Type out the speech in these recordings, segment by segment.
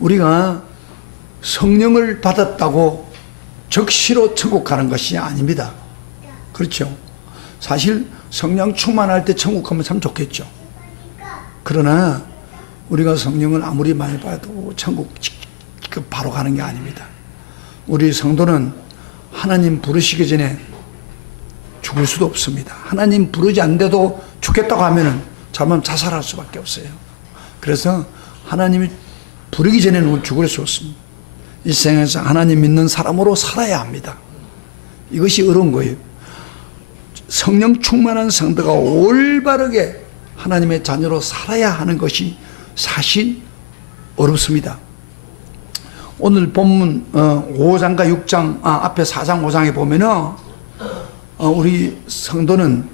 우리가 성령을 받았다고 적시로 천국 가는 것이 아닙니다. 그렇죠? 사실 성령 충만할 때 천국 가면 참 좋겠죠. 그러나 우리가 성령을 아무리 많이 받아도 천국 바로 가는 게 아닙니다. 우리 성도는 하나님 부르시기 전에 죽을 수도 없습니다. 하나님 부르지 않는데도 죽겠다고 하면은 잘못 자살할 수밖에 없어요. 그래서 하나님이 부르기 전에는 죽을 수 없습니다. 이 세상에서 하나님 믿는 사람으로 살아야 합니다. 이것이 어려운 거예요. 성령 충만한 성도가 올바르게 하나님의 자녀로 살아야 하는 것이 사실 어렵습니다. 오늘 본문 5장과 6장 앞에 4장 5장에 보면은 우리 성도는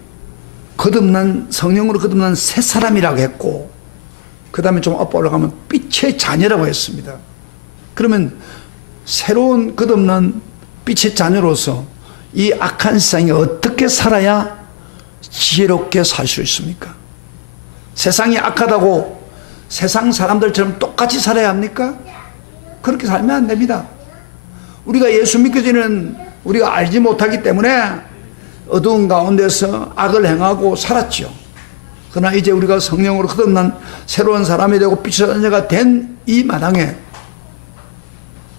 거듭난 성령으로 거듭난 새 사람이라고 했고, 그 다음에 좀 앞으로 올라가면 빛의 자녀라고 했습니다. 그러면 새로운 거듭난 빛의 자녀로서 이 악한 세상에 어떻게 살아야 지혜롭게 살 수 있습니까? 세상이 악하다고 세상 사람들처럼 똑같이 살아야 합니까? 그렇게 살면 안 됩니다. 우리가 예수 믿기 전에는 우리가 알지 못하기 때문에 어두운 가운데서 악을 행하고 살았죠. 그러나 이제 우리가 성령으로 거듭난 새로운 사람이 되고 빛의 자녀가 된 이 마당에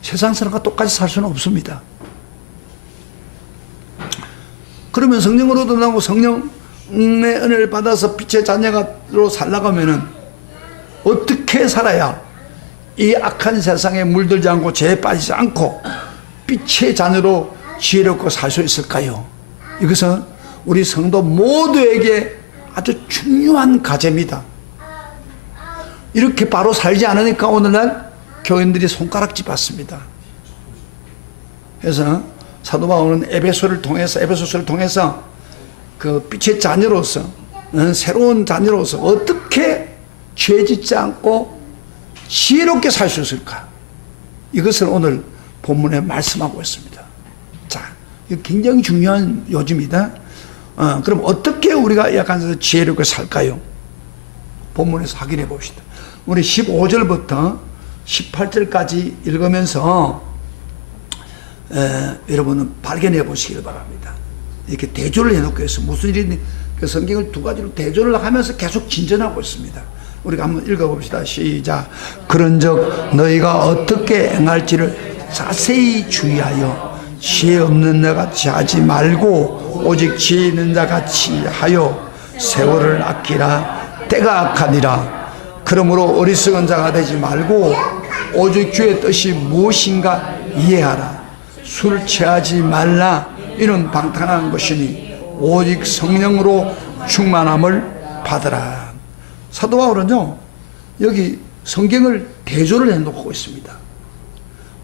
세상 사람과 똑같이 살 수는 없습니다. 그러면 성령으로 거듭나고 성령의 은혜를 받아서 빛의 자녀로 살아가면은 어떻게 살아야 이 악한 세상에 물들지 않고 죄에 빠지지 않고 빛의 자녀로 지혜롭고 살 수 있을까요? 이것은 우리 성도 모두에게 아주 중요한 과제입니다. 이렇게 바로 살지 않으니까 오늘날 교인들이 손가락질 받습니다. 그래서 사도 바울은 에베소서를 통해서 그 빛의 자녀로서, 새로운 자녀로서 어떻게 죄 짓지 않고 지혜롭게 살 수 있을까? 이것을 오늘 본문에 말씀하고 있습니다. 자, 이거 굉장히 중요한 요지입니다. 그럼 어떻게 우리가 약간 지혜롭게 살까요? 본문에서 확인해 봅시다. 우리 15절부터 18절까지 읽으면서 여러분은 발견해 보시길 바랍니다. 이렇게 대조를 해놓고 있어요. 무슨 일이 그 성경을 두 가지로 대조를 하면서 계속 진전하고 있습니다. 우리가 한번 읽어봅시다. 시작. 그런즉 너희가 어떻게 행할지를 자세히 주의하여 지혜 없는 자 같이 하지 말고 오직 지혜 있는 자 같이 하여 세월을 아끼라. 때가 악하니라. 그러므로 어리석은 자가 되지 말고 오직 주의 뜻이 무엇인가 이해하라. 술 취하지 말라. 이는 방탕한 것이니 오직 성령으로 충만함을 받으라. 사도 바울은요, 여기 성경을 대조를 해놓고 있습니다.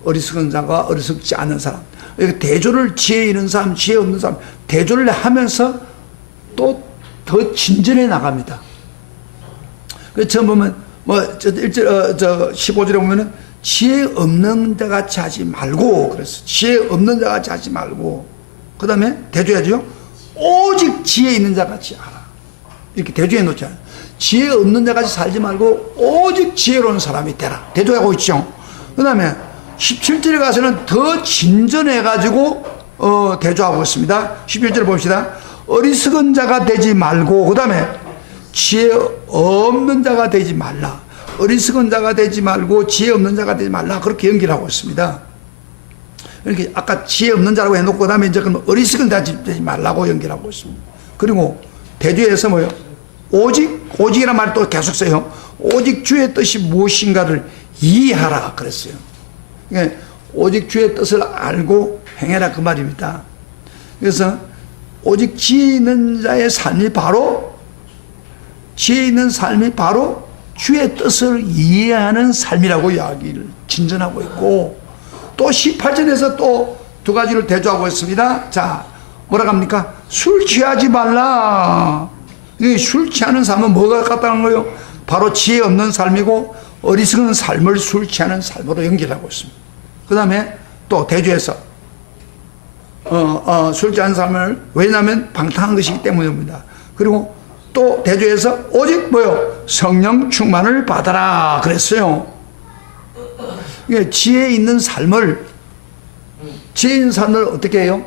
어리석은 자가 어리석지 않은 사람, 여기 대조를 지혜 있는 사람, 지혜 없는 사람 대조를 하면서 또 더 진전해 나갑니다. 그 처음 보면 저 15절에 보면은 지혜 없는 자 같이 하지 말고, 그래서 지혜 없는 자 같이 하지 말고, 그 다음에 대조해야죠. 오직 지혜 있는 자 같이 하라. 이렇게 대조해 놓잖아요. 지혜 없는 자 같이 살지 말고 오직 지혜로운 사람이 되라. 대조하고 있죠. 그 다음에 17절에 가서는 더 진전해 가지고 대조하고 있습니다. 17절 봅시다. 어리석은 자가 되지 말고, 그 다음에 지혜 없는 자가 되지 말라. 어리석은 자가 되지 말고 지혜 없는 자가 되지 말라. 그렇게 연결하고 있습니다. 이렇게 아까 지혜 없는 자라고 해놓고 그 다음에 이제 그러면 어리석은 자가 되지 말라고 연결하고 있습니다. 그리고 대조에서 뭐요? 오직이라는 말을 또 계속 써요. 오직 주의 뜻이 무엇인가를 이해하라 그랬어요. 그러니까 오직 주의 뜻을 알고 행해라 그 말입니다. 그래서 오직 지혜 있는 자의 삶이 바로, 지혜 있는 삶이 바로 주의 뜻을 이해하는 삶이라고 이야기를 진전하고 있고, 또 18절에서 또 두 가지를 대조하고 있습니다. 자, 뭐라고 합니까? 술 취하지 말라. 술 취하는 삶은 뭐가 같다는 거예요? 바로 지혜 없는 삶이고 어리석은 삶을 술 취하는 삶으로 연결하고 있습니다. 그 다음에 또 대조해서 술 취하는 삶을, 왜냐하면 방탕한 것이기 때문입니다. 그리고 또 대조해서 오직 뭐요? 성령 충만을 받아라 그랬어요. 그러니까 지혜 있는 삶을 어떻게 해요?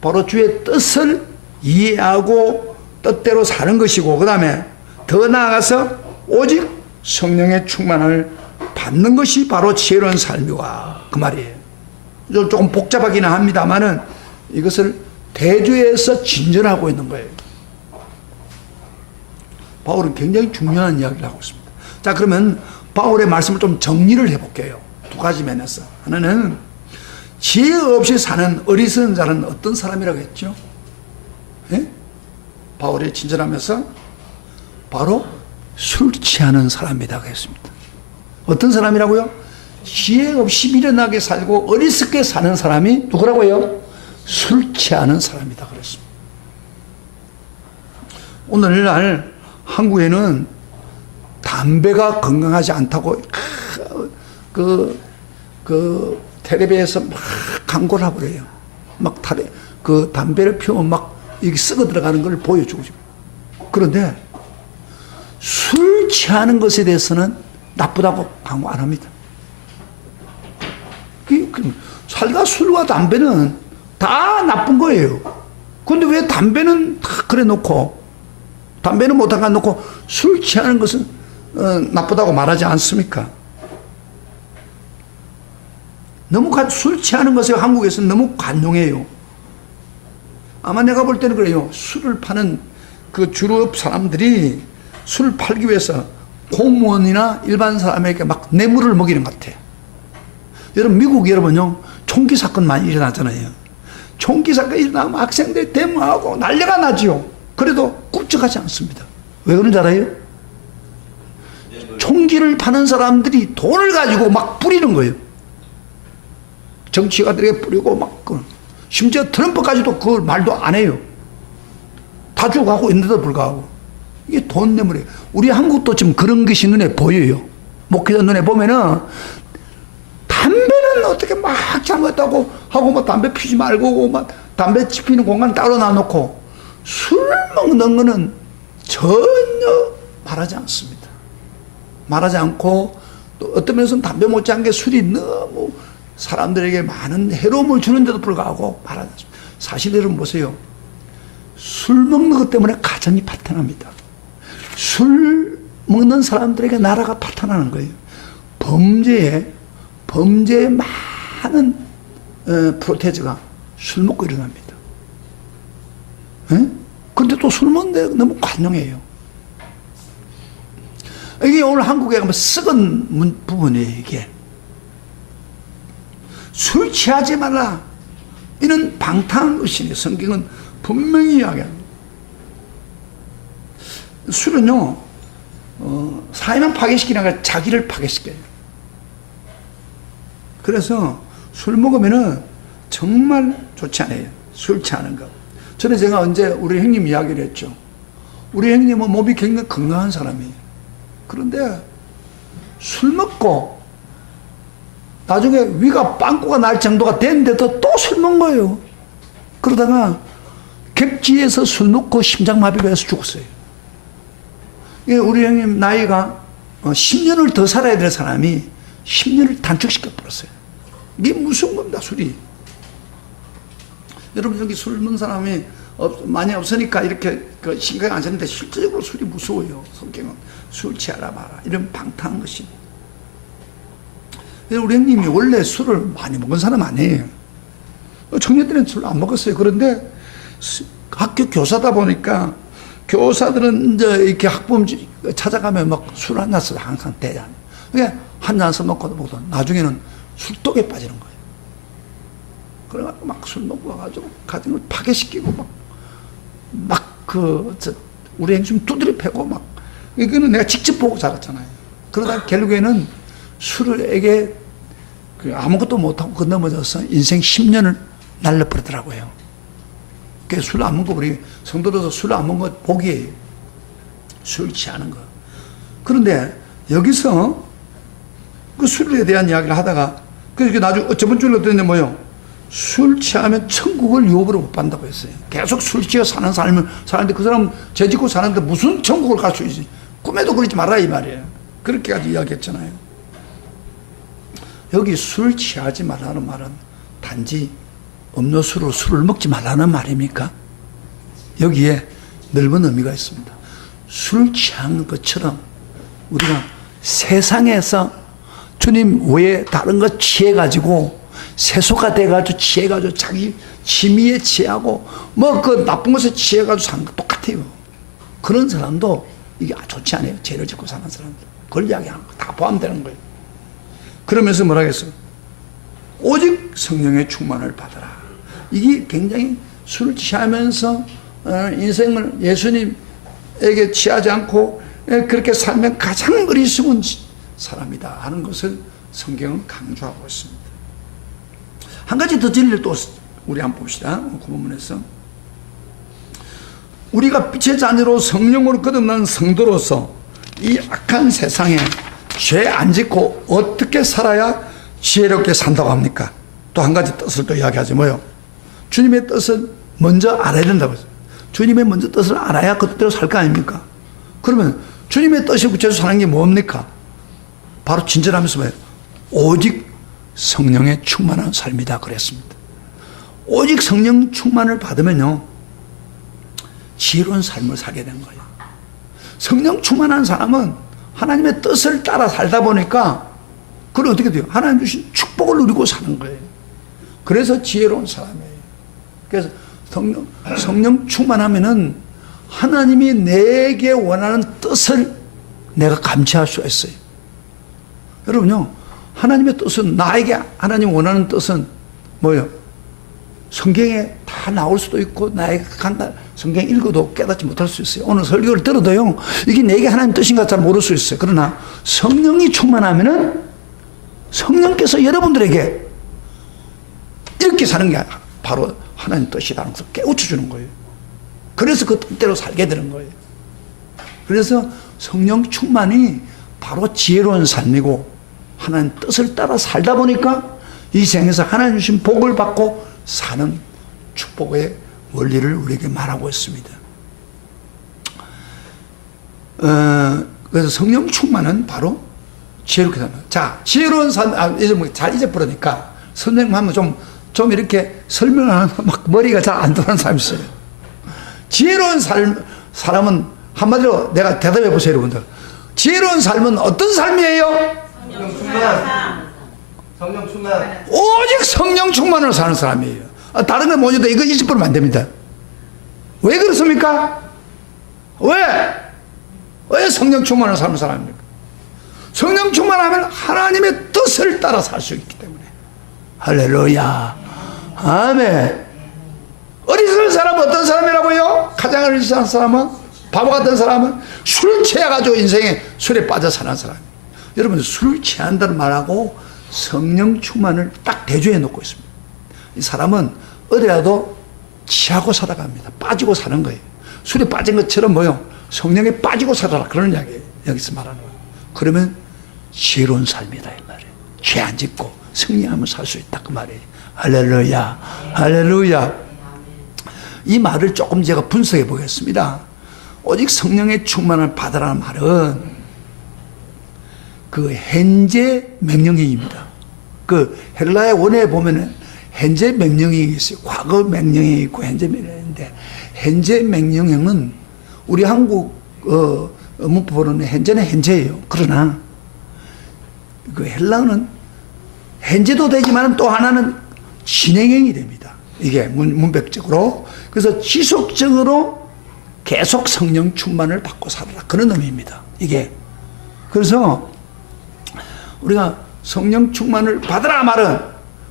바로 주의 뜻을 이해하고 뜻대로 사는 것이고, 그 다음에 더 나아가서 오직 성령의 충만을 받는 것이 바로 지혜로운 삶이와 그 말이에요. 조금 복잡하기는 합니다만은 이것을 대조해서 진전하고 있는 거예요. 바울은 굉장히 중요한 이야기를 하고 있습니다. 자, 그러면 바울의 말씀을 좀 정리를 해볼게요. 두 가지 면에서. 하나는 지혜 없이 사는 어리석은 자는 어떤 사람이라고 했죠? 예? 바울이 진전하면서 바로 술 취하는 사람이라고 했습니다. 어떤 사람이라고요? 지혜 없이 미련하게 살고 어리석게 사는 사람이 누구라고요? 술 취하는 사람이다 그랬습니다. 오늘날 한국에는 담배가 건강하지 않다고 텔레비에서 막 광고를 하고 그래요. 막 담배를 피우면 막 이게 썩어 들어가는 걸 보여주고 싶어요. 그런데 술 취하는 것에 대해서는 나쁘다고 광고 안 합니다. 살다 술과 담배는 다 나쁜 거예요. 그런데 왜 담배는 다 그래 놓고, 담배는 못한 거 놓고 술 취하는 것은 나쁘다고 말하지 않습니까? 너무 술 취하는 것에 한국에서는 너무 관용해요. 아마 내가 볼 때는 그래요. 술을 파는 그 주류업 사람들이 술을 팔기 위해서 공무원이나 일반 사람에게 막 뇌물을 먹이는 것 같아요. 여러분, 미국 여러분요, 총기 사건 많이 일어나잖아요. 총기 사건 일어나면 학생들이 데모하고 난리가 나지요. 그래도 굽적하지 않습니다. 왜 그런지 알아요? 총기를 파는 사람들이 돈을 가지고 막 뿌리는 거예요. 정치가들에게 뿌리고 막, 심지어 트럼프까지도 그 말도 안 해요. 다 죽어가고 있는데도 불구하고. 이게 돈 뇌물이에요. 우리 한국도 지금 그런 것이 눈에 보여요. 목회자 눈에 보면은 담배는 어떻게 막 잘못했다고 하고 뭐 담배 피지 말고 막 담배 피는 공간 따로 놔놓고 술 먹는 거는 전혀 말하지 않습니다. 말하지 않고 또 어떤 면에서는 담배 못지않게 술이 너무 사람들에게 많은 해로움을 주는데도 불구하고 말하지 않습니다. 사실 여러분 보세요. 술 먹는 것 때문에 가정이 파탄납니다. 술 먹는 사람들에게 나라가 파탄나는 거예요. 범죄에 많은 프로테즈가 술 먹고 일어납니다. 그런데 또 술 먹는데 너무 관용해요. 이게 오늘 한국에 가면 썩은 부분이에요. 이게 술 취하지 말라, 이는 방탕한 것이니 성경은 분명히 이야기합니다. 술은요, 사회만 파괴시키는 게 아니라 자기를 파괴시켜요. 그래서 술 먹으면은 정말 좋지 않아요. 술 취하는 거. 전에 제가 언제 우리 형님 이야기를 했죠. 우리 형님은 몸이 굉장히 건강한 사람이에요. 그런데 술 먹고 나중에 위가 빵꾸가 날 정도가 됐는데도 또 술 먹은 거예요. 그러다가 객지에서 술 먹고 심장마비가 해서 죽었어요. 우리 형님 나이가 10년을 더 살아야 될 사람이 10년을 단축시켜 버렸어요. 이게 무서운 겁니다, 술이. 여러분, 여기 술 먹는 사람이 많이 없으니까 이렇게 신경 안 쓰는데 실질적으로 술이 무서워요. 성경은 술 취하라 마라, 이런 방탕한 것이. 우리 형님이 원래 술을 많이 먹은 사람 아니에요. 청년 때는 술 안 먹었어요. 그런데 학교 교사다 보니까 교사들은 이제 이렇게 학부모 찾아가면 막 술 한 잔씩 항상 대잖아요. 그게 한 잔씩 먹고도 먹고 나중에는 술독에 빠지는 거예요. 그래가지고 막 술 먹고 와가지고 가정을 파괴시키고 우리 형님 두드려 패고 막, 이거는 내가 직접 보고 자랐잖아요. 그러다 결국에는 술에게 아무것도 못하고 그 넘어져서 인생 10년을 날려버리더라고요. 그래서 술 안 먹고 우리 성도로서 술 안 먹는 거 복이에요. 술 취하는 거. 그런데 여기서 그 술에 대한 이야기를 하다가 그래서 나중에 저번 주에 어땠냐 뭐요? 술 취하면 천국을 유업으로 못 받는다고 했어요. 계속 술 취해 사는 사는데 그 사람 죄 짓고 사는데 무슨 천국을 갈 수 있지? 꿈에도 그러지 마라 이 말이에요. 그렇게까지 이야기했잖아요. 여기 술 취하지 말라는 말은 단지 음료수로 술을 먹지 말라는 말입니까? 여기에 넓은 의미가 있습니다. 술 취한 것처럼 우리가 세상에서 주님 외에 다른 것 취해가지고 세속화 돼가지고 취해가지고 자기 취미에 취하고 뭐 그 나쁜 것에 취해가지고 사는 거 똑같아요. 그런 사람도 이게 좋지 않아요. 죄를 짓고 사는 사람들. 그걸 이야기하는 거 다 포함되는 거예요. 그러면서 뭐라 했어요? 오직 성령의 충만을 받아라. 이게 굉장히 술을 취하면서 인생을 예수님에게 취하지 않고 그렇게 살면 가장 어리석은 사람이다 하는 것을 성경은 강조하고 있습니다. 한 가지 더 진리를 또 우리 한번 봅시다. 그 본문에서 우리가 빛의 자녀로 성령으로 거듭난 성도로서 이 악한 세상에 죄 안 짓고 어떻게 살아야 지혜롭게 산다고 합니까? 또 한 가지 뜻을 또 이야기하지 뭐요? 주님의 뜻을 먼저 알아야 된다고 했어요. 주님의 먼저 뜻을 알아야 그 뜻대로 살 거 아닙니까? 그러면 주님의 뜻이 구체적으로 사는 게 뭡니까? 바로 진절하면서 뭐예요? 오직 성령의 충만한 삶이다 그랬습니다. 오직 성령 충만을 받으면요 지혜로운 삶을 살게 된 거예요. 성령 충만한 사람은 하나님의 뜻을 따라 살다 보니까 그걸 어떻게 돼요? 하나님 주신 축복을 누리고 사는 거예요. 그래서 지혜로운 사람이에요. 그래서 성령 충만하면은 하나님이 내게 원하는 뜻을 내가 감지할 수가 있어요. 여러분요, 하나님의 뜻은 나에게 하나님 원하는 뜻은 뭐예요? 성경에 다 나올 수도 있고 나에게 성경 읽어도 깨닫지 못할 수 있어요. 오늘 설교를 들어도요 이게 내게 하나님 뜻인가 잘 모를 수 있어요. 그러나 성령이 충만하면은 성령께서 여러분들에게 이렇게 사는 게 바로 하나님 뜻이라는 것을 깨우쳐주는 거예요. 그래서 그 뜻대로 살게 되는 거예요. 그래서 성령 충만이 바로 지혜로운 삶이고 하나님 뜻을 따라 살다 보니까 이 생에서 하나님 주신 복을 받고 사는 축복의 원리를 우리에게 말하고 있습니다. 그래서 성령 충만은 바로 지혜롭게 사는 거예요. 자, 지혜로운 삶, 잘 잊어버리니까 선생님 하면 좀 이렇게 설명하면 막 머리가 잘 안 들어가는 사람이 있어요. 지혜로운 사람은 한마디로 내가 대답해 보세요, 여러분들. 지혜로운 삶은 어떤 삶이에요? 성령 충만. 성령 충만. 오직 성령 충만으로 사는 사람이에요. 다른 건 뭐냐도 이거 잊어버리면 안 됩니다. 왜 그렇습니까? 왜 성령 충만으로 사는 사람입니까? 성령 충만하면 하나님의 뜻을 따라 살 수 있기 때문에. 할렐루야. 아멘. 어리석은 사람은 어떤 사람이라고요? 가장 어리석은 사람은? 바보 같은 사람은? 술 취해가지고 인생에 술에 빠져 사는 사람이에요. 여러분, 술 취한다는 말하고 성령 충만을 딱 대조해 놓고 있습니다. 이 사람은 어디라도 취하고 살아갑니다. 빠지고 사는 거예요. 술에 빠진 것처럼 뭐요? 성령에 빠지고 살아라. 그런 이야기예요. 여기서 말하는 거예요. 그러면 지혜로운 삶이다. 이 말이에요. 죄 안 짓고 승리하며 살 수 있다. 그 말이에요. 할렐루야. 할렐루야. 이 말을 조금 제가 분석해 보겠습니다. 오직 성령의 충만을 받으라는 말은 그 현재 명령형입니다. 그 헬라의 원어에 보면은 현재 명령형이 있어요. 과거 명령형이 있고 현재 명령형인데 현재 명령형은 우리 한국 문법으로는 현재는 현재예요. 그러나 그 헬라어는 현재도 되지만 또 하나는 진행형이 됩니다. 이게 문맥적으로. 그래서 지속적으로 계속 성령 충만을 받고 살아라. 그런 의미입니다. 이게. 그래서 우리가 성령 충만을 받으라 말은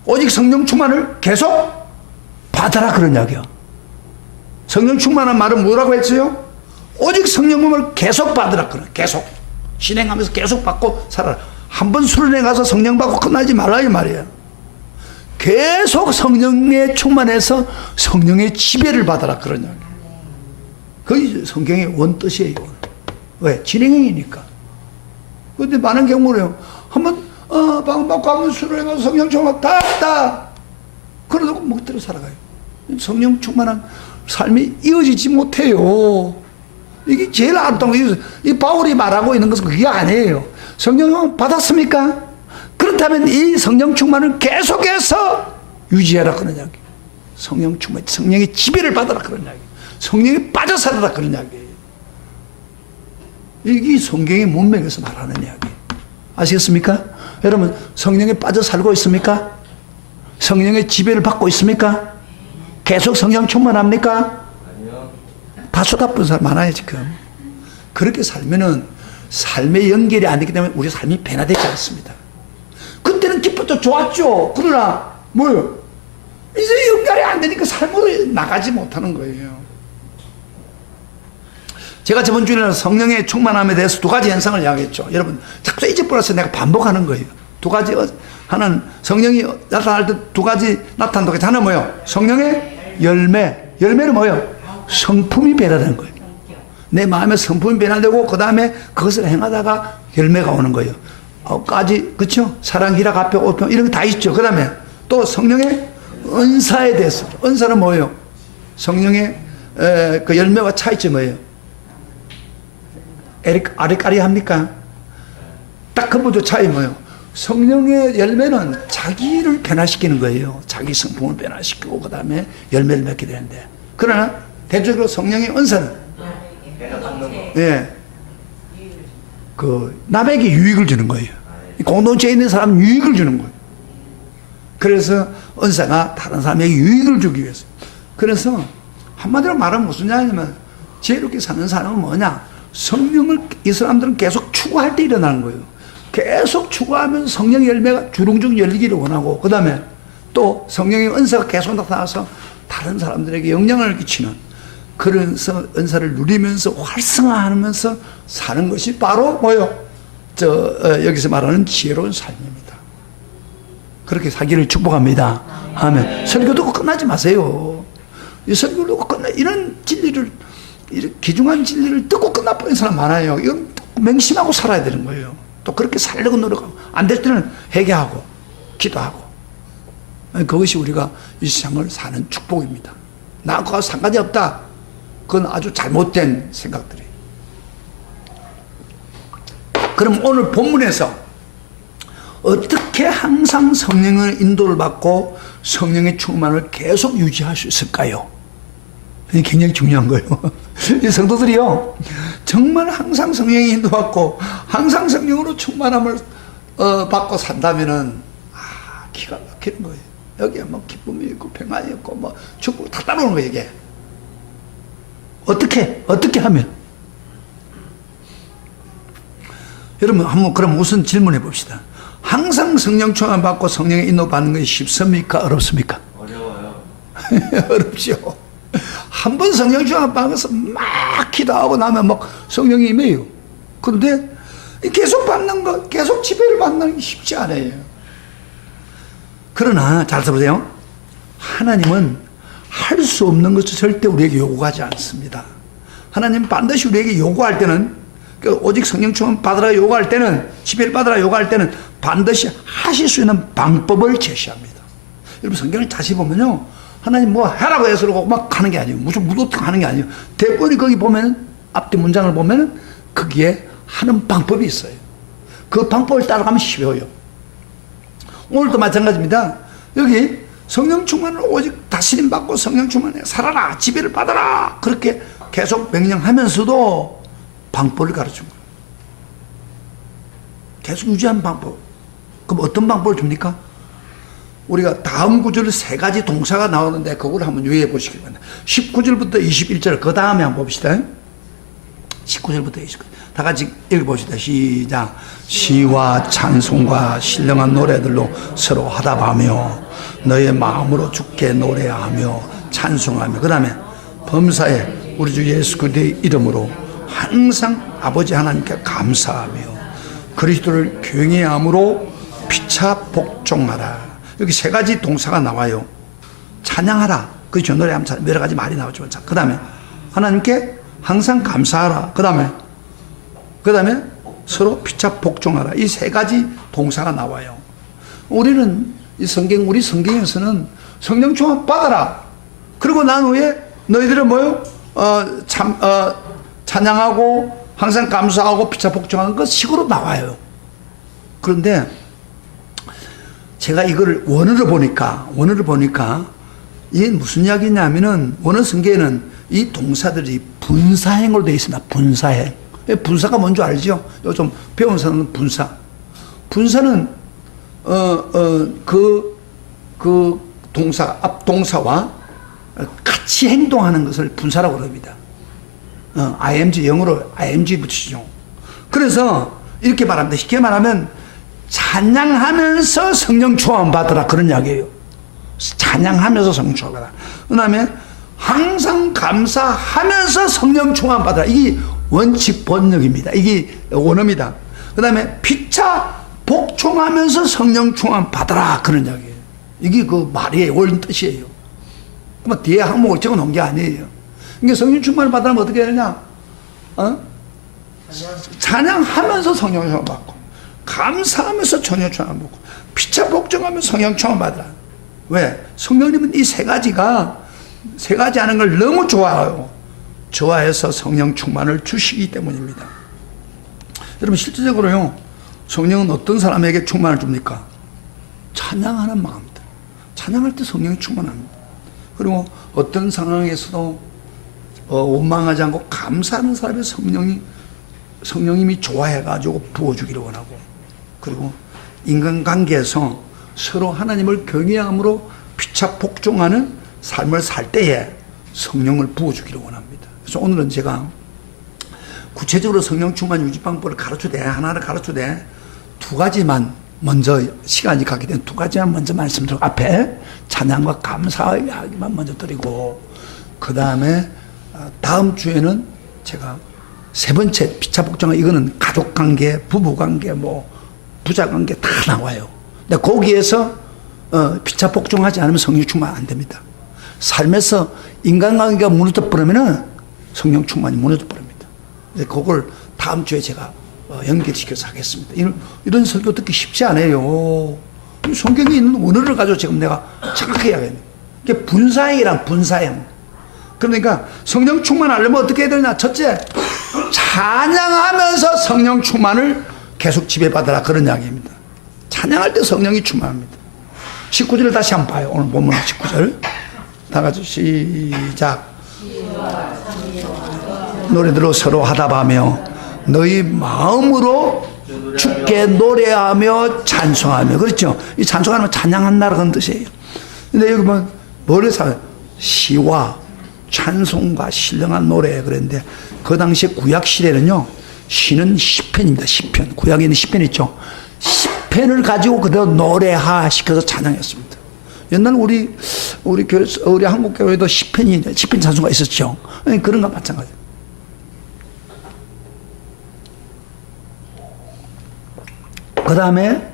오직 성령 충만을 계속 받으라 그런 이야기야. 성령 충만한 말은 뭐라고 했어요? 오직 성령을 계속 받으라 그래. 계속 진행하면서 계속 받고 살아라. 한번 수련회 가서 성령 받고 끝나지 말라 이 말이에요. 계속 성령에 충만해서 성령의 지배를 받아라 그런 이야기. 그게 성경의 원뜻이에요. 왜? 진행형이니까. 그런데 많은 경우는요. 한번 방금 받고 한번 수련회 가서 성령 충만 다 했다. 그러다가 먹대로 살아가요. 성령 충만한 삶이 이어지지 못해요. 이게 제일 아름다운 게 이 바울이 말하고 있는 것은 그게 아니에요. 성령은 받았습니까? 그렇다면 이 성령 충만을 계속해서 유지해라 그런 이야기. 성령 충만, 성령의 지배를 받아라 그런 이야기. 성령에 빠져 살아라 그런 이야기. 이게 성경의 문맥에서 말하는 이야기. 아시겠습니까? 여러분, 성령에 빠져 살고 있습니까? 성령의 지배를 받고 있습니까? 계속 성령 충만합니까? 아니요. 다소 나쁜 사람 많아요 지금. 그렇게 살면은 삶의 연결이 안 되기 때문에 우리 삶이 변화되지 않습니다. 그때는 기뻤죠, 좋았죠. 그러나 뭐요? 이제 연결이 안 되니까 삶으로 나가지 못하는 거예요. 제가 저번 주에는 성령의 충만함에 대해서 두 가지 현상을 이야기했죠. 여러분, 자꾸 잊어버려서 내가 반복하는 거예요. 두 가지. 하나는 성령이 나타날 때 두 가지 나타난다고 해서 하나는 뭐예요? 성령의 열매. 열매는 뭐예요? 성품이 변화되는 거예요. 내 마음에 성품이 변화되고 그 다음에 그것을 행하다가 열매가 오는 거예요. 까지, 그렇죠? 사랑, 희락, 화평, 오평 이런 거 다 있죠. 그 다음에 또 성령의 은사에 대해서. 은사는 뭐예요? 성령의 그 열매와 차이점이 뭐예요? 아리까리합니까? 딱 그 부분 차이 뭐예요? 성령의 열매는 자기를 변화시키는 거예요. 자기 성품을 변화시키고 그 다음에 열매를 맺게 되는데, 그러나 대표적으로 성령의 은사는 예, 그 남에게 유익을 주는 거예요. 공동체에 있는 사람 유익을 주는 거예요. 그래서 은사가 다른 사람에게 유익을 주기 위해서. 그래서 한마디로 말하면 무슨 얘기냐면, 지혜롭게 사는 사람은 뭐냐? 성령을 이 사람들은 계속 추구할 때 일어나는 거예요. 계속 추구하면 성령의 열매가 주렁주렁 열리기를 원하고, 그 다음에 또 성령의 은사가 계속 나타나서 다른 사람들에게 영향을 끼치는 그런 은사를 누리면서 활성화하면서 사는 것이 바로 뭐요? 여기서 말하는 지혜로운 삶입니다. 그렇게 사기를 축복합니다. 아멘. 설교 듣고 끝나지 마세요. 이 설교 듣고 이런 진리를, 귀중한 진리를 듣고 끝나버린 사람 많아요. 이건 맹심하고 살아야 되는 거예요. 또 그렇게 살려고 노력하고, 안 될 때는 회개하고 기도하고. 그것이 우리가 이 세상을 사는 축복입니다. 나하고 상관이 없다, 그건 아주 잘못된 생각들이에요. 그럼 오늘 본문에서 어떻게 항상 성령의 인도를 받고 성령의 충만을 계속 유지할 수 있을까요? 이게 굉장히 중요한 거예요. 이 성도들이요, 정말 항상 성령의 인도받고 항상 성령으로 충만함을 받고 산다면은 기가 막히는 거예요. 여기에 뭐 기쁨이 있고 평안이 있고 뭐 축복 다 따라오는 거예요. 이게 어떻게 하면? 여러분 한번 그럼 우선 질문해 봅시다. 항상 성령 충만 받고 성령의 인도 받는 것이 쉽습니까? 어렵습니까? 어려워요. 어렵죠. 한 번 성령 충만 받아서 막 기도하고 나면 막 성령이 임해요. 그런데 계속 받는 것, 계속 지배를 받는 게 쉽지 않아요. 그러나 잘 들어보세요. 하나님은 할 수 없는 것을 절대 우리에게 요구하지 않습니다. 하나님은 반드시 우리에게 요구할 때는, 오직 성령 충만 받으라 요구할 때는, 지배를 받으라 요구할 때는 반드시 하실 수 있는 방법을 제시합니다. 여러분 성경을 다시 보면요, 하나님 뭐 하라고 해서 그러고 막 하는 게 아니에요. 무슨 무도덕 하는 게 아니에요. 대부분이 거기 보면, 앞뒤 문장을 보면 거기에 하는 방법이 있어요. 그 방법을 따라가면 쉬워요. 오늘도 마찬가지입니다. 여기 성령 충만을 오직 다스림 받고 성령 충만에 살아라, 지배를 받아라, 그렇게 계속 명령하면서도 방법을 가르친 거예요. 계속 유지하는 방법. 그럼 어떤 방법을 줍니까? 우리가 다음 구절 세 가지 동사가 나오는데 그걸 한번 유의해 보시기 바랍니다. 19절부터 21절, 그 다음에 한번 봅시다. 19절부터 29절. 다 같이 읽어봅시다. 시작. 시와 찬송과 신령한 노래들로 서로 화답하며 너의 마음으로 주께 노래하며 찬송하며, 그 다음에 범사에 우리 주 예수 그리스도의 이름으로 항상 아버지 하나님께 감사하며 그리스도를 경외함으로 피차 복종하라. 여기 세 가지 동사가 나와요. 찬양하라, 그 노래하면 여러 가지 말이 나오죠. 그 다음에 하나님께 항상 감사하라. 그 다음에 서로 피차 복종하라. 이 세 가지 동사가 나와요. 우리는 우리 성경에서는 성령 충만 받아라, 그리고 난 후에 너희들은 뭐요? 찬양하고 항상 감사하고 피차 복종하는 것 식으로 나와요. 그런데 제가 이걸 원어를 보니까 이게 무슨 이야기냐면은 원어 성경에는 이 동사들이 분사행으로 되어 있습니다. 분사행. 분사가 뭔지 알죠? 요즘 배운 사람은 분사. 분사는 그 동사 앞 동사와 같이 행동하는 것을 분사라고 그럽니다. ing 영어로 ing 붙이죠. 그래서 이렇게 말합니다. 쉽게 말하면 찬양하면서 성령 충만 받으라 그런 이야기예요. 찬양하면서 성령 충만 받으라. 그다음에 항상 감사하면서 성령 충만 받으라. 이게 원칙 번역입니다. 이게 원어입니다. 그다음에 피차 복종하면서 성령 충만 받으라 그런 이야기예요. 이게 그 말이에요. 원래 뜻이에요. 그러면 뒤에 항목을 적어 놓은 게 아니에요. 그러니까 성령 충만을 받으려면 어떻게 해야 되냐? 찬양하면서 성령 충만 받고, 감사하면서 성령 충만 받고, 피차 복종하면서 성령 충만 받으라. 왜? 성령님은 이 세 가지 하는 걸 너무 좋아해요. 좋아해서 성령 충만을 주시기 때문입니다. 여러분 실질적으로요, 성령은 어떤 사람에게 충만을 줍니까? 찬양하는 마음들. 찬양할 때 성령이 충만합니다. 그리고 어떤 상황에서도 원망하지 않고 감사하는 사람의 성령님이 좋아해가지고 부어주기를 원하고, 그리고 인간관계에서 서로 하나님을 경외함으로 피차 복종하는 삶을 살 때에 성령을 부어주기를 원합니다. 그래서 오늘은 제가 구체적으로 성령 충만 유지 방법을 하나를 가르쳐대 두 가지만 먼저 시간이 가게 된 두 가지만 먼저 말씀드리고, 앞에 찬양과 감사 이야기만 먼저 드리고, 그 다음에 다음 주에는 제가 세 번째 피차 복종은 이거는 가족관계, 부부관계, 뭐 부자관계 다 나와요. 근데 거기에서 피차 복종하지 않으면 성령 충만 안 됩니다. 삶에서 인간관계가 무너져 버리면은 성령 충만이 무너져 버립니다. 그걸 다음 주에 제가 연결시켜서 하겠습니다. 이런 설교 듣기 쉽지 않아요. 성경에 있는 원어를 가지고 지금 내가 정확하게 해야겠네. 이게 분사형이란 분사형. 그러니까 성령 충만하려면 어떻게 해야 되냐? 첫째, 찬양하면서 성령 충만을 계속 지배받으라 그런 이야기입니다. 찬양할 때 성령이 충만합니다. 19절을 다시 한번 봐요. 오늘 본문 19절. 다 같이 시작. 노래들로 서로 하답하며 너희 마음으로 주께 노래하며 찬송하며. 그렇죠? 이 찬송하면 찬양한다 그런 뜻이에요. 근데 여기 보면 뭘 해서 시와 찬송과 신령한 노래 그랬는데, 그 당시에 구약 시대는요, 시는 시편입니다. 시편. 구약에 있는 시편 있죠. 시편을 가지고 그대로 노래하 시켜서 찬양했습니다. 옛날 우리 한국 교회도 시편 찬송가 있었죠. 그런 거 마찬가지. 그 다음에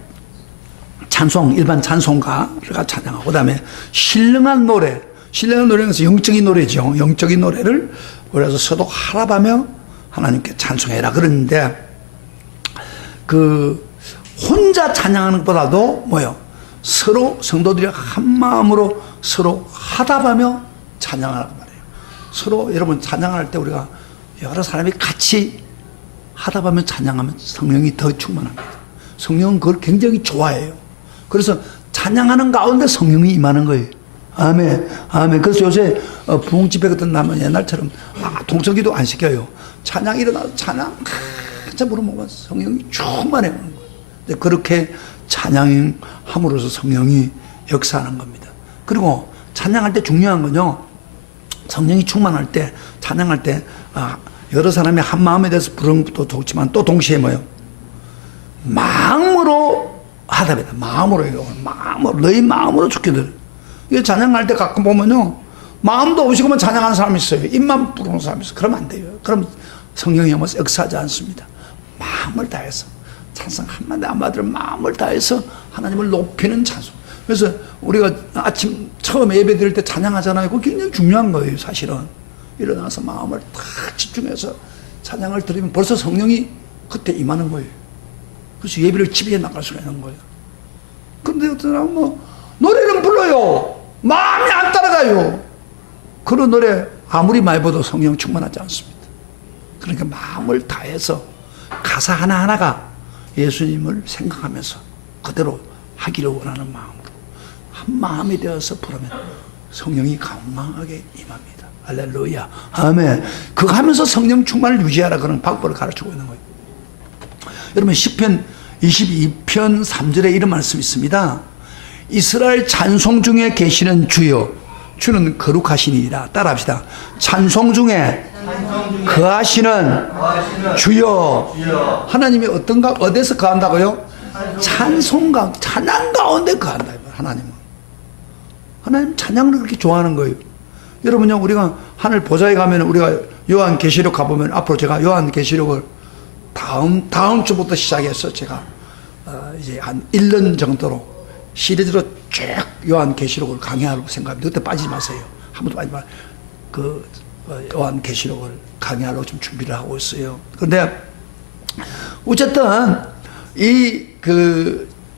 찬송, 일반 찬송가를 찬양하고, 그 다음에 신령한 노래. 신령한 노래는 영적인 노래죠. 영적인 노래를 우리가 서로 하랍하며 하나님께 찬송해라 그러는데, 혼자 찬양하는 것보다도 서로 성도들이 한 마음으로 서로 하답하며 찬양하라고 말해요. 서로 여러분 찬양할 때 우리가 여러 사람이 같이 하답하며 찬양하면 성령이 더 충만합니다. 성령은 그걸 굉장히 좋아해요. 그래서 찬양하는 가운데 성령이 임하는 거예요. 아멘, 아멘. 그래서 요새 부흥 집회 같은 나면 옛날처럼 동성기도 안 시켜요. 찬양 일어나서 찬양 한참 부르면 성령이 충만해요. 그렇게 찬양함으로써 성령이 역사하는 겁니다. 그리고 찬양할 때 중요한 건요, 성령이 충만할 때, 찬양할 때 여러 사람이 한 마음에 대해서 부르는 것도 좋지만 또 동시에 마음으로 하답이다. 마음으로 너희 마음으로 죽게 들. 이게 찬양할 때 가끔 보면요, 마음도 없이만 찬양하는 사람이 있어요. 입만 부르는 사람이 있어요. 그러면 안 돼요. 그럼 성령이 역사하지 않습니다. 마음을 다해서 찬송 한마디 한마디를 마음을 다해서 하나님을 높이는 찬송. 그래서 우리가 아침 처음 예배 드릴 때 찬양하잖아요. 그거 굉장히 중요한 거예요. 사실은 일어나서 마음을 다 집중해서 찬양을 드리면 벌써 성령이 그때 임하는 거예요. 그래서 예배를 집에 나갈 수가 있는 거예요. 근데 어떤 사람은 노래는 불러요. 마음이 안 따라가요. 그런 노래 아무리 많이 봐도 성령 충만하지 않습니다. 그러니까 마음을 다해서 가사 하나하나가 예수님을 생각하면서 그대로 하기를 원하는 마음으로 한 마음이 되어서 부르면 성령이 강하게 임합니다. 할렐루야. 아멘. 그거 하면서 성령 충만을 유지하라 그런 방법을 가르치고 있는 거예요. 여러분 시편 22편 3절에 이런 말씀이 있습니다. 이스라엘 찬송 중에 계시는 주여, 주는 거룩하시니이다. 따라합시다. 찬송 중에 거하시는 주여. 하나님이 어디서 거한다고요? 찬송가, 찬양 가운데 거한다. 하나님 찬양을 그렇게 좋아하는 거예요. 여러분요, 우리가 하늘 보좌에 가면 우리가 요한계시록 가보면 앞으로 제가 요한계시록을 다음 주부터 시작해서 제가 이제 한 1년 정도로 시리즈로 쭉 요한계시록을 강의하려고 생각합니다. 그때 빠지지 마세요. 한 번도 빠지지 마세요. 요한계시록을 강의하려고 좀 준비를 하고 있어요. 그런데 어쨌든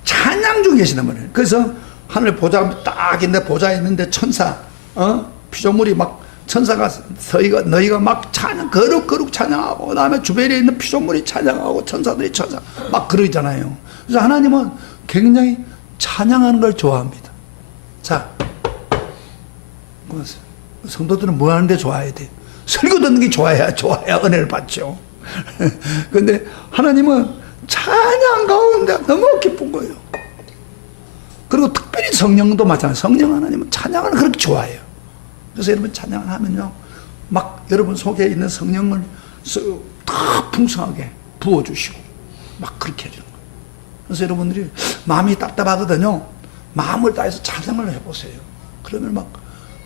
찬양 중에 계시단 말이에요. 그래서 하늘 보좌가 딱 있는데 보좌에 있는데 천사, 피조물이 막 천사가 너희가 막 찬양, 거룩 찬양하고, 그 다음에 주변에 있는 피조물이 찬양하고, 천사들이 막 그러잖아요. 그래서 하나님은 굉장히 찬양하는 걸 좋아합니다. 자, 성도들은 뭐 하는데 좋아해야 돼? 설교 듣는 게 좋아야 은혜를 받죠. 근데 하나님은 찬양 가운데 너무 기쁜 거예요. 그리고 특별히 성령도 마찬가지. 성령 하나님은 찬양을 그렇게 좋아해요. 그래서 여러분 찬양을 하면요, 막 여러분 속에 있는 성령을 더 풍성하게 부어주시고 막 그렇게 해주는 거예요. 그래서 여러분들이 마음이 답답하거든요. 마음을 다해서 찬양을 해보세요. 그러면 막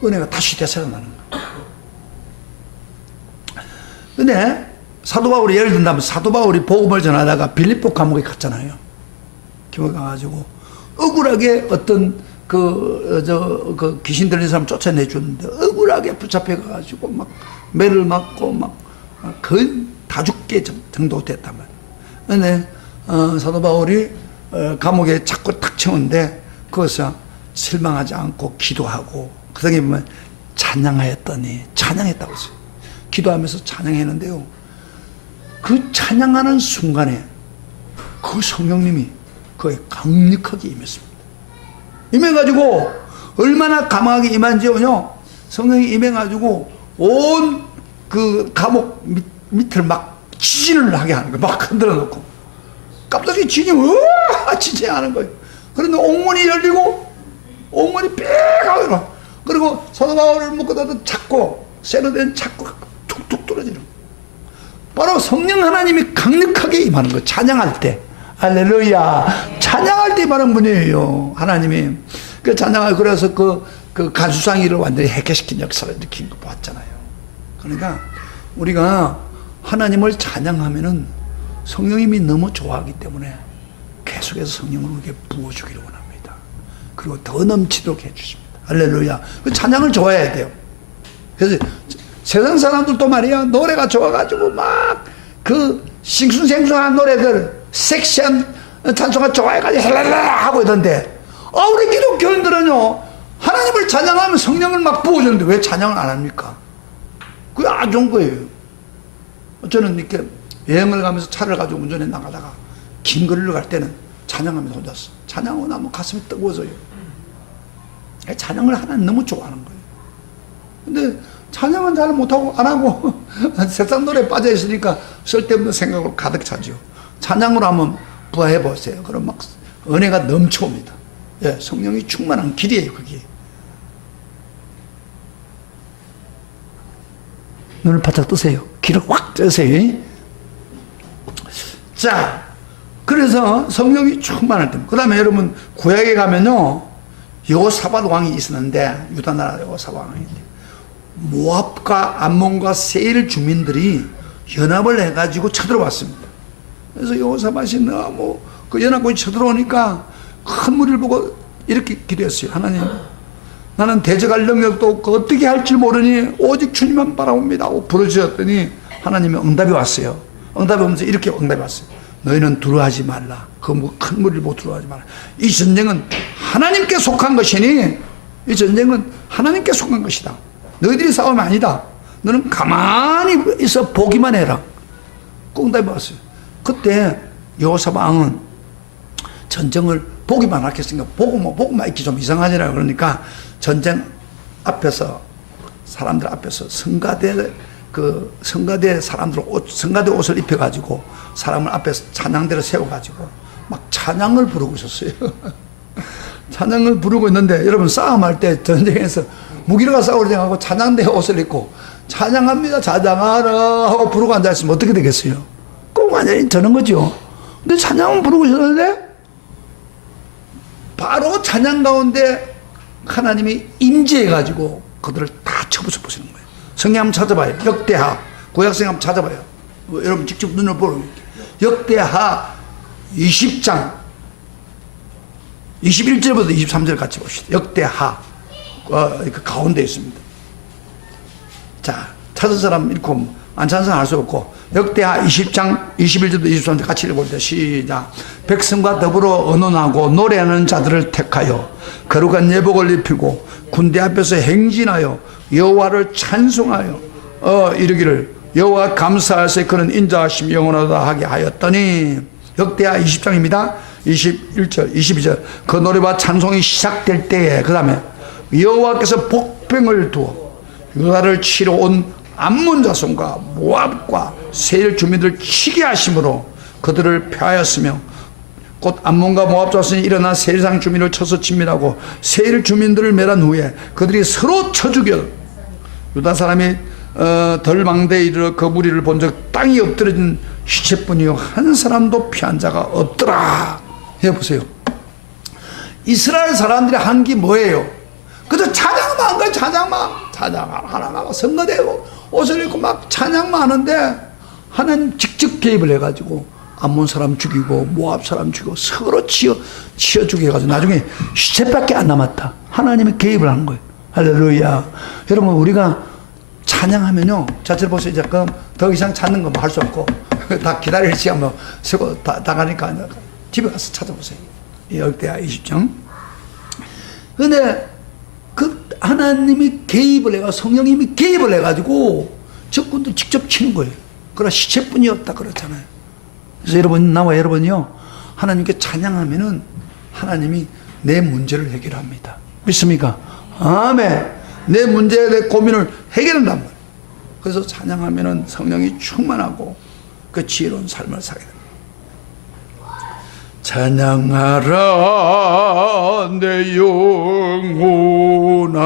은혜가 다시 되살아나는 거예요. 근데 사도 바울이 예를 든다면 사도 바울이 복음을 전하다가 빌립보 감옥에 갔잖아요. 감옥에 가가지고 억울하게 어떤 귀신 들린 사람 쫓아내주는데 억울하게 붙잡혀 가지고 막 매를 맞고 막 거의 다 죽게 정도 됐단 말이에요. 근데 사도 바울이 감옥에 자꾸 탁 채우는데 그것을 실망하지 않고 기도하고 그 다음에 보면 찬양했다고 했어요. 기도하면서 찬양했는데요, 그 찬양하는 순간에 그 성령님이 그에 강력하게 임했습니다. 임해가지고 얼마나 강하게 임한지요, 성령이 임해가지고 온 그 감옥 밑을 막 지진을 하게 하는 거예요. 막 흔들어 놓고 갑자기 지진하는 거예요. 그런데 옥문이 열리고 옥문이 빽 하고, 그리고 사도 바울을 묶어다도 찾고 세로된 찾고 툭툭 떨어지는 거예요. 바로 성령 하나님이 강력하게 임하는 거예요. 찬양할 때. 할렐루야. 찬양할 때 임하는 분이에요, 하나님이. 그 찬양을, 그래서 그 가수상의를 완전히 해결시킨 역사를 일으킨 거 봤잖아요. 그러니까 우리가 하나님을 찬양하면은 성령님이 너무 좋아하기 때문에 계속해서 성령을 우리에게 부어주기를 원합니다. 그리고 더 넘치도록 해주십니다. 할렐루야. 그 찬양을 좋아해야 돼요. 그래서 세상 사람들도 말이야, 노래가 좋아가지고 막 그 싱숭생숭한 노래들, 섹시한 찬송가 좋아해가지고 헬랄라 하고 있던데, 우리 기독교인들은요, 하나님을 찬양하면 성령을 막 부어주는데 왜 찬양을 안 합니까? 그게 안 좋은 거예요. 저는 이렇게 여행을 가면서 차를 가지고 운전해 나가다가 긴 거리를 갈 때는 찬양하면서 혼자서 찬양하고 나면 가슴이 뜨거워져요. 찬양을 하나님 너무 좋아하는 거예요. 근데 찬양은 잘 못하고 안 하고 세상 노래에 빠져 있으니까 쓸데없는 생각으로 가득 차죠. 찬양으로 한번 부화해 보세요. 그럼 막 은혜가 넘쳐옵니다. 예, 성령이 충만한 길이에요, 그게. 눈을 바짝 뜨세요. 귀를 확 뜨세요. 자, 그래서 성령이 충만할 때, 그 다음에 여러분 구약에 가면요, 여호사밧 왕이 있었는데, 유다 나라 여호사밧 왕인데, 모압과 암몬과 세일 주민들이 연합을 해가지고 쳐들어왔습니다. 그래서 여호사밧이 너무 그 연합군이 쳐들어오니까 큰 무리를 보고 이렇게 기도했어요. 하나님, 나는 대적할 능력도 없고 어떻게 할지 모르니 오직 주님만 바라봅니다 하고 부르짖었더니 하나님의 응답이 왔어요. 응답이 오면서 이렇게 응답이 왔어요. 너희는 두려워하지 말라. 그 큰 무리를 보고 두려워하지 말라. 이 전쟁은 하나님께 속한 것이니, 이 전쟁은 하나님께 속한 것이다. 너희들이 싸움이 아니다. 너는 가만히 있어 보기만 해라. 그 응답이 왔어요. 그때 여호사밧 왕은 전쟁을 보기만 하겠으니까 보고만 있기 좀 이상하지라 그러니까 전쟁 앞에서 사람들 앞에서 성가대 사람들 성가대 옷을 입혀가지고 사람을 앞에서 찬양대를 세워가지고 막 찬양을 부르고 있었어요. 찬양을 부르고 있는데 여러분 싸움할 때 전쟁에서 무기력한 싸우려 하고 찬양대 옷을 입고 찬양합니다 찬양하라 하고 부르고 앉아있으면 어떻게 되겠어요? 꼭 완전히 저는 거죠. 근데 찬양은 부르고 있었는데 바로 찬양 가운데 하나님이 임재해가지고 그들을 다 쳐부숴 보시는 거예요. 성경 한번 찾아봐요. 역대하 구약성경 한번 찾아봐요. 여러분 직접 눈을 보러 역대하 20장 21절부터 23절 같이 봅시다. 역대하 그 가운데 있습니다. 자, 찾은 사람 읽고 안 찾은 사람 알 수 없고 역대하 20장 21절부터 23절 같이 읽어봅니다. 시작. 백성과 더불어 언언하고 노래하는 자들을 택하여 거룩한 예복을 입히고 군대 앞에서 행진하여 여호와를 찬송하여 이르기를 여호와 감사하세 그는 인자하심이 영원하다 하게 하였더니 역대하 20장입니다. 21절 22절 그 노래와 찬송이 시작될 때에 그 다음에 여호와께서 복병을 두어 유다를 치러 온 암몬 자손과 모압과 세일 주민들을 치게 하심으로 그들을 패하였으며 곧 암몬과 모압 자손이 일어나 세일상 주민을 쳐서 침멸하고 세일 주민들을 멸한 후에 그들이 서로 쳐 죽여 유다 사람이 덜망대에 이르러 그 무리를 본 적 땅이 엎드러진 시체뿐이요 한 사람도 피한 자가 없더라. 해보세요. 이스라엘 사람들이 한 게 뭐예요? 그저 찬양만 한 거예요. 찬양만 하나가 선거되고 옷을 입고 막 찬양만 하는데 하나님 직접 개입을 해가지고 암몬 사람 죽이고 모압 사람 죽이고 서로 치어 죽여 해가지고 나중에 시체밖에 안 남았다. 하나님이 개입을 하는 거예요. 할렐루야. 여러분 우리가 찬양하면요. 자체를 보세요. 잠깐 더 이상 찾는 거 뭐 할 수 없고 다 기다릴 시간 뭐 세고 다 가니까 집에 가서 찾아보세요. 역대하 20장. 근데 그 하나님이 개입을 해가 성령님이 개입을 해가지고 적군들 직접 치는 거예요. 그러나 시체뿐이었다 그랬잖아요. 그래서 여러분 나와 여러분이요 하나님께 찬양하면은 하나님이 내 문제를 해결합니다. 믿습니까? 아멘. 내 문제 내 고민을 해결한단 말이에요. 그래서 찬양하면은 성령이 충만하고 그 지혜로운 삶을 살게 됩니다. 찬양하라 내 영혼아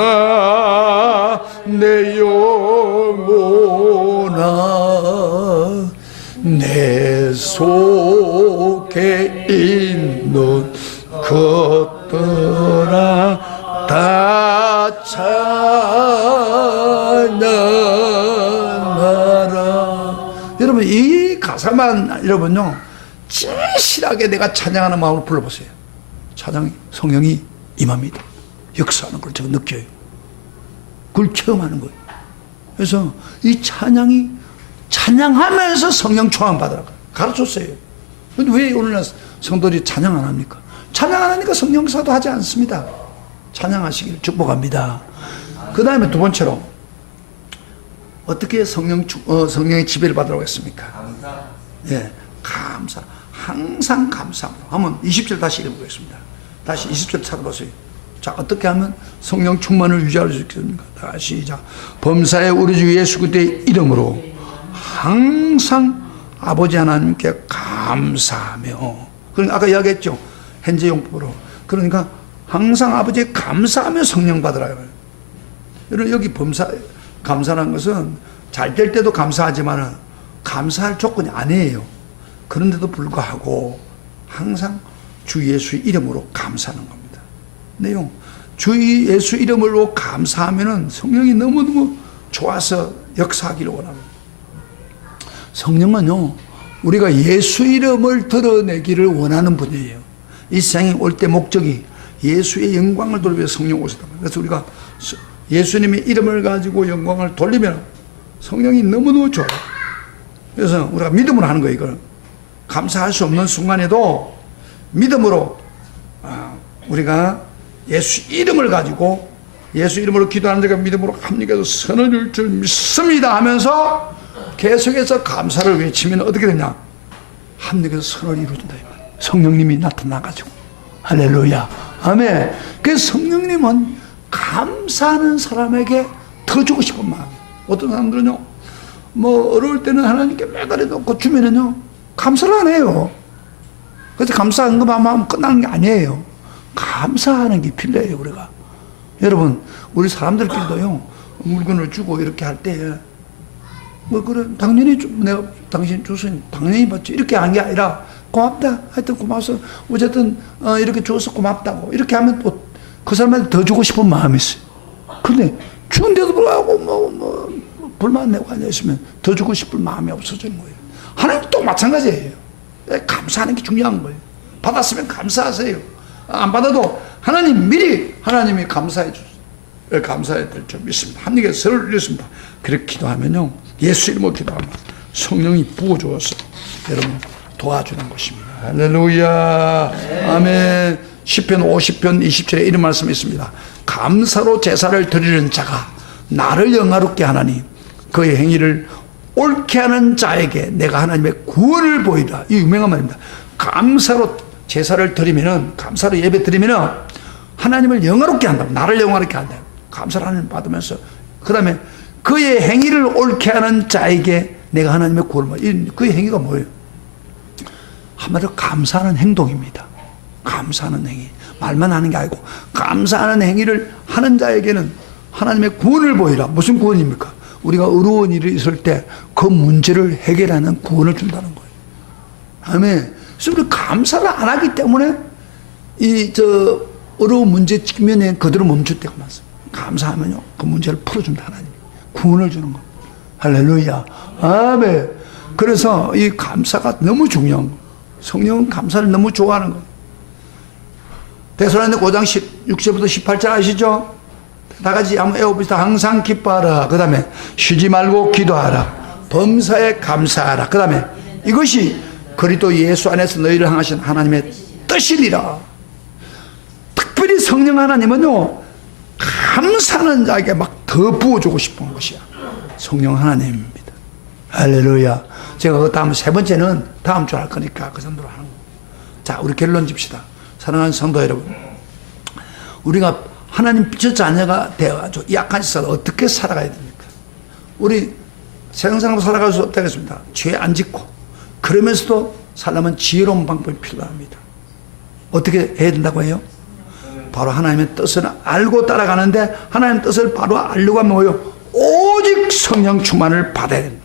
찬양하라 내 영혼아 내 속에 있는 것들아 다 찬양하라. 여러분 이 가사만 여러분요 진실하게 내가 찬양하는 마음으로 불러보세요. 찬양 성령이 임합니다. 역사하는 걸 제가 느껴요. 그걸 체험하는 거예요. 그래서 이 찬양이 찬양하면서 성령 충만 받으라고 가르쳤어요. 근데 왜 오늘날 성도들이 찬양 안 합니까? 찬양 안 하니까 성령사도 하지 않습니다. 찬양하시기를 축복합니다. 그 다음에 두 번째로 어떻게 성령의 지배를 받으라고 했습니까? 감사. 예, 감사. 항상 감사함으로. 한번 20절 다시 읽어보겠습니다. 다시 20절 찾아보세요. 자, 어떻게 하면 성령 충만을 유지할 수 있겠습니까? 다시 시작. 범사에 우리 주 예수 그리스도의 이름으로 항상 아버지 하나님께 감사하며. 그러니까 아까 이야기했죠. 현재 용법으로. 그러니까 항상 아버지에 감사하며 성령 받으라. 여러분 여기 감사라는 것은 잘 될 때도 감사하지만 감사할 조건이 아니에요. 그런데도 불구하고 항상 주 예수의 이름으로 감사하는 겁니다. 내용 주 예수 이름으로 감사하면은 성령이 너무너무 좋아서 역사하기를 원합니다. 성령은요 우리가 예수 이름을 드러내기를 원하는 분이에요. 이 세상에 올 때 목적이 예수의 영광을 돌리기 위해서 성령 오셨다. 그래서 우리가 예수님의 이름을 가지고 영광을 돌리면 성령이 너무너무 좋아요. 그래서 우리가 믿음으로 하는 거예요. 이걸 감사할 수 없는 순간에도 믿음으로 우리가 예수 이름을 가지고 예수 이름으로 기도하는 자가 믿음으로 합력해서 선을 줄 줄 믿습니다 하면서 계속해서 감사를 외치면 어떻게 되냐? 하느님께서 선을 이루어준다. 성령님이 나타나가지고. 할렐루야. 아멘. 그래서 성령님은 감사하는 사람에게 더 주고 싶은 마음. 어떤 사람들은요, 뭐, 어려울 때는 하나님께 매달려 놓고 주면은요, 감사를 안 해요. 그래서 감사한 것만 하면 끝나는 게 아니에요. 감사하는 게 필요해요, 우리가. 여러분, 우리 사람들끼리도요, 물건을 주고 이렇게 할 때, 뭐, 그래, 당연히 내가 당신 줬으니 당연히 받지. 이렇게 한 게 아니라, 고맙다. 하여튼 고마워서, 어쨌든, 이렇게 줘서 고맙다고. 이렇게 하면 또 그 사람한테 더 주고 싶은 마음이 있어요. 근데, 주는데도 불구하고 불만 내고 앉아있으면 더 주고 싶을 마음이 없어지는 거예요. 하나님도 또 마찬가지예요. 감사하는 게 중요한 거예요. 받았으면 감사하세요. 안 받아도 하나님 미리 하나님이 감사해 주세요. 감사해야 될 줄 믿습니다. 하나님께서 서를 이루셨습니다. 그렇게 기도하면요, 예수 이름으로 기도하면 성령이 부어주어서 여러분 도와주는 것입니다. 할렐루야. 아멘. 시편 50편 20절에 이런 말씀이 있습니다. 감사로 제사를 드리는 자가 나를 영화롭게 하나니 그의 행위를 옳게 하는 자에게 내가 하나님의 구원을 보이라. 이 유명한 말입니다. 감사로 제사를 드리면은, 감사로 예배 드리면은 하나님을 영화롭게 한다고. 나를 영화롭게 한다고. 감사를 하나님 받으면서, 그 다음에 그의 행위를 옳게 하는 자에게 내가 하나님의 구원을 보이라. 그의 행위가 뭐예요? 한마디로 감사하는 행동입니다. 감사하는 행위. 말만 하는 게 아니고 감사하는 행위를 하는 자에게는 하나님의 구원을 보이라. 무슨 구원입니까? 우리가 어려운 일이 있을 때 그 문제를 해결하는 구원을 준다는 거예요. 아멘. 그래서 우리 감사를 안 하기 때문에 어려운 문제 측면에 그대로 멈출 때가 많습니다. 감사하면요, 그 문제를 풀어준다. 하나님 구원을 주는 거. 할렐루야. 아멘. 그래서 이 감사가 너무 중요한 거예요. 성령은 감사를 너무 좋아하는 거예요. 데살로니가 5장 16절부터 18절 아시죠? 다 같이 한번 외워봅시다. 항상 기뻐하라. 그 다음에 쉬지 말고 기도하라. 범사에 감사하라. 그 다음에 이것이 그리스도 예수 안에서 너희를 향하신 하나님의 뜻이니라. 특별히 성령 하나님은요, 감사하는 자에게 막 더 부어주고 싶은 것이야. 성령 하나님입니다. 할렐루야. 제가 그 다음 세 번째는 다음 주 할 거니까 그 정도로 하는 거. 자, 우리 결론 집시다. 사랑하는 성도 여러분, 우리가 하나님 빛의 자녀가 되어가지고 약한 세상을 어떻게 살아가야 됩니까? 우리 세상사람으로 살아갈 수 없다겠습니다. 죄 안 짓고. 그러면서도 사람은 지혜로운 방법이 필요합니다. 어떻게 해야 된다고 해요? 바로 하나님의 뜻을 알고 따라가는데, 하나님의 뜻을 바로 알려고 하면 뭐예요? 오직 성령 충만을 받아야 됩니다.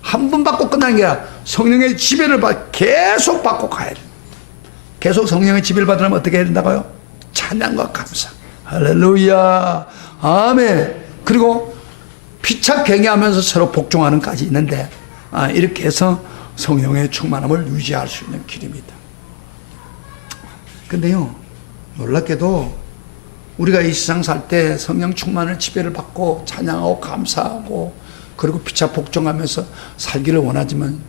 한 번 받고 끝나는 게 아니라 성령의 지배를 계속 받고 가야 됩니다. 계속 성령의 지배를 받으려면 어떻게 해야 된다고요? 찬양과 감사. 할렐루야. 아멘. 그리고 피차 경외하면서 서로 복종하는 까지 있는데, 이렇게 해서 성령의 충만함을 유지할 수 있는 길입니다. 근데요, 놀랍게도 우리가 이 세상 살 때 성령 충만을 지배를 받고 찬양하고 감사하고 그리고 피차 복종하면서 살기를 원하지만,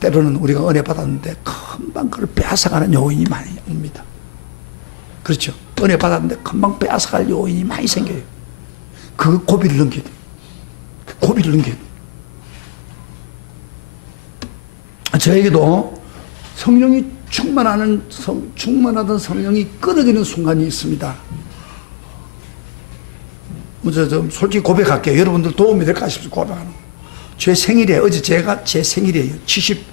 때로는 우리가 은혜 받았는데 금방 그걸 빼앗아가는 요인이 많이 옵니다. 그렇죠? 은혜 받았는데 금방 빼앗아갈 요인이 많이 생겨요. 그 고비를 넘겨야 돼요. 고비를 넘겨야 돼요. 저에게도 성령이 충만하던 성령이 끊어지는 순간이 있습니다. 먼저 좀 솔직히 고백할게요. 여러분들 도움이 될까 싶어서 고백하는 거예요. 제 생일이에요. 어제 제 생일이에요. 70,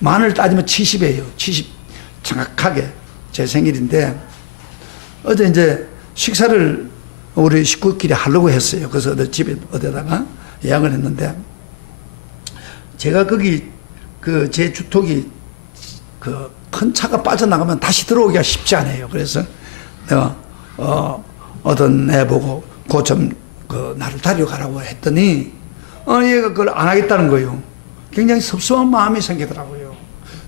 만을 따지면 70이에요. 70 정확하게 제 생일인데, 어제 이제 식사를 우리 식구끼리 하려고 했어요. 그래서 어디 집에 어디다가 예약을 했는데, 제가 거기 제 주톡이 큰 차가 빠져나가면 다시 들어오기가 쉽지 않아요. 그래서 내가 어떤 애 보고 나를 데려가라고 했더니 얘가 그걸 안 하겠다는 거예요. 굉장히 섭섭한 마음이 생기더라고요.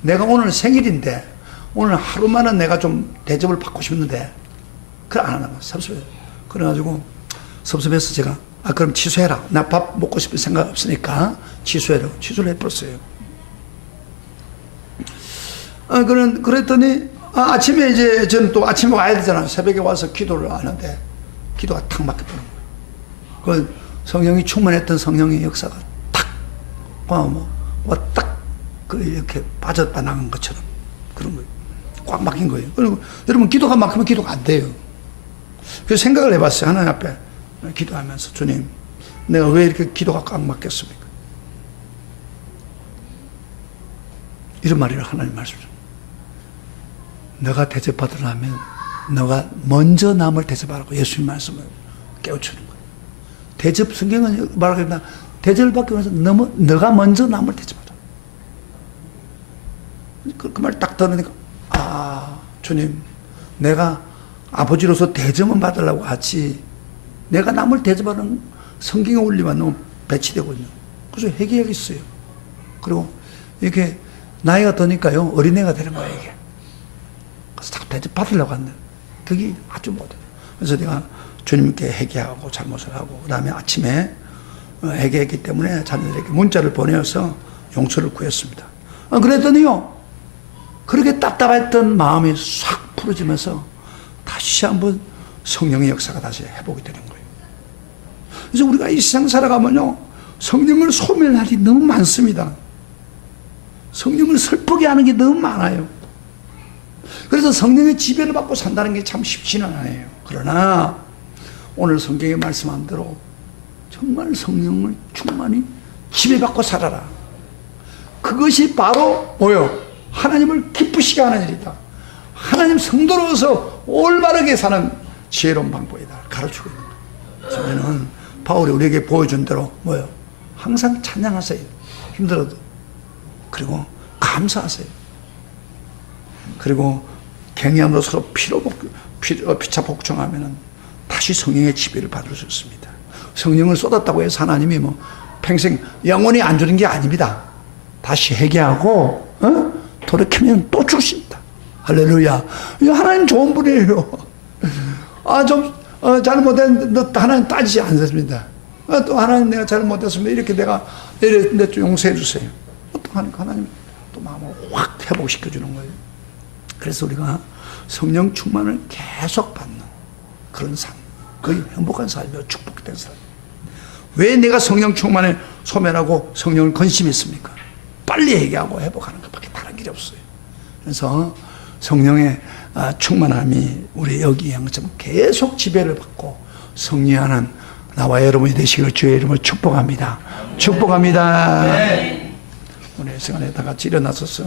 내가 오늘 생일인데 오늘 하루만은 내가 좀 대접을 받고 싶는데 그걸 안 하나 봐. 섭섭해요. 그래가지고 섭섭해서 제가 그럼 취소해라. 나 밥 먹고 싶은 생각 없으니까 취소해라. 취소를 해버렸어요. 그랬더니 아침에 이제 저는 또 아침에 와야 되잖아요. 새벽에 와서 기도를 하는데 기도가 탁 막혔더라고요. 그 성령이 충만했던 성령의 역사가 탁 딱 그 이렇게 빠져나간 것처럼 그런 거예요. 꽉 막힌 거예요. 그리고 여러분 기도가 막히면 기도가 안 돼요. 그래서 생각을 해봤어요. 하나님 앞에 기도하면서 주님, 내가 왜 이렇게 기도가 꽉 막혔습니까? 이런 말이에요. 하나님 말씀. 너가 대접받으려면 너가 먼저 남을 대접하라고 예수님 말씀을 깨우치는 거예요. 대접 성경은 말하기보다 대접을 받기 위해서 너가 먼저 남을 대접하라. 그 말 딱 들으니까 주님, 내가 아버지로서 대접은 받으려고 하지 내가 남을 대접하는 성경의 원리만 너무 배치되고 있는. 그래서 회개하겠어요. 그리고 이렇게 나이가 드니까요 어린애가 되는 거예요 이게. 그래서 자꾸 대접 받으려고 하는 그게 아주 못해요. 그래서 내가 주님께 회개하고 잘못을 하고 그 다음에 아침에 회개했기 때문에 자녀들에게 문자를 보내어서 용서를 구했습니다. 그랬더니요 그렇게 답답했던 마음이 싹 풀어지면서 다시 한번 성령의 역사가 다시 회복이 되는 거예요. 그래서 우리가 이 세상 살아가면요 성령을 소멸할 일이 너무 많습니다. 성령을 슬프게 하는 게 너무 많아요. 그래서 성령의 지배를 받고 산다는 게 참 쉽지는 않아요. 그러나 오늘 성경에 말씀한 대로 정말 성령을 충만히 지배받고 살아라. 그것이 바로 뭐요? 하나님을 기쁘시게 하는 일이다. 하나님 성도로서 올바르게 사는 지혜로운 방법이다. 가르치고 있는 거예요. 저는 바울이 우리에게 보여준 대로 뭐요? 항상 찬양하세요. 힘들어도. 그리고 감사하세요. 그리고 갱년으로 서로 피차 복종하면 다시 성령의 지배를 받을 수 있습니다. 성령을 쏟았다고 해서 하나님이 뭐 평생 영원히 안 주는 게 아닙니다. 다시 회개하고 돌이키면 또 주십니다. 할렐루야. 하나님 좋은 분이에요. 좀 잘못했는데 하나님 따지지 않습니다. 또 하나님 내가 잘못했으면 이렇게 내가 이랬는데 좀 용서해 주세요. 또 하나님 또 마음을 확 회복시켜 주는 거예요. 그래서 우리가 성령 충만을 계속 받는 그런 삶, 그게 행복한 삶이요 축복된 삶. 왜 내가 성령 충만에 소멸하고 성령을 건심했습니까? 빨리 얘기하고 회복하는 것밖에 다른 길이 없어요. 그래서 성령의 충만함이 우리 여기 한 것처럼 계속 지배를 받고 승리하는 나와 여러분이 되시길 주의 이름으로 축복합니다. 축복합니다. 오늘 시간에 다 같이 일어나서서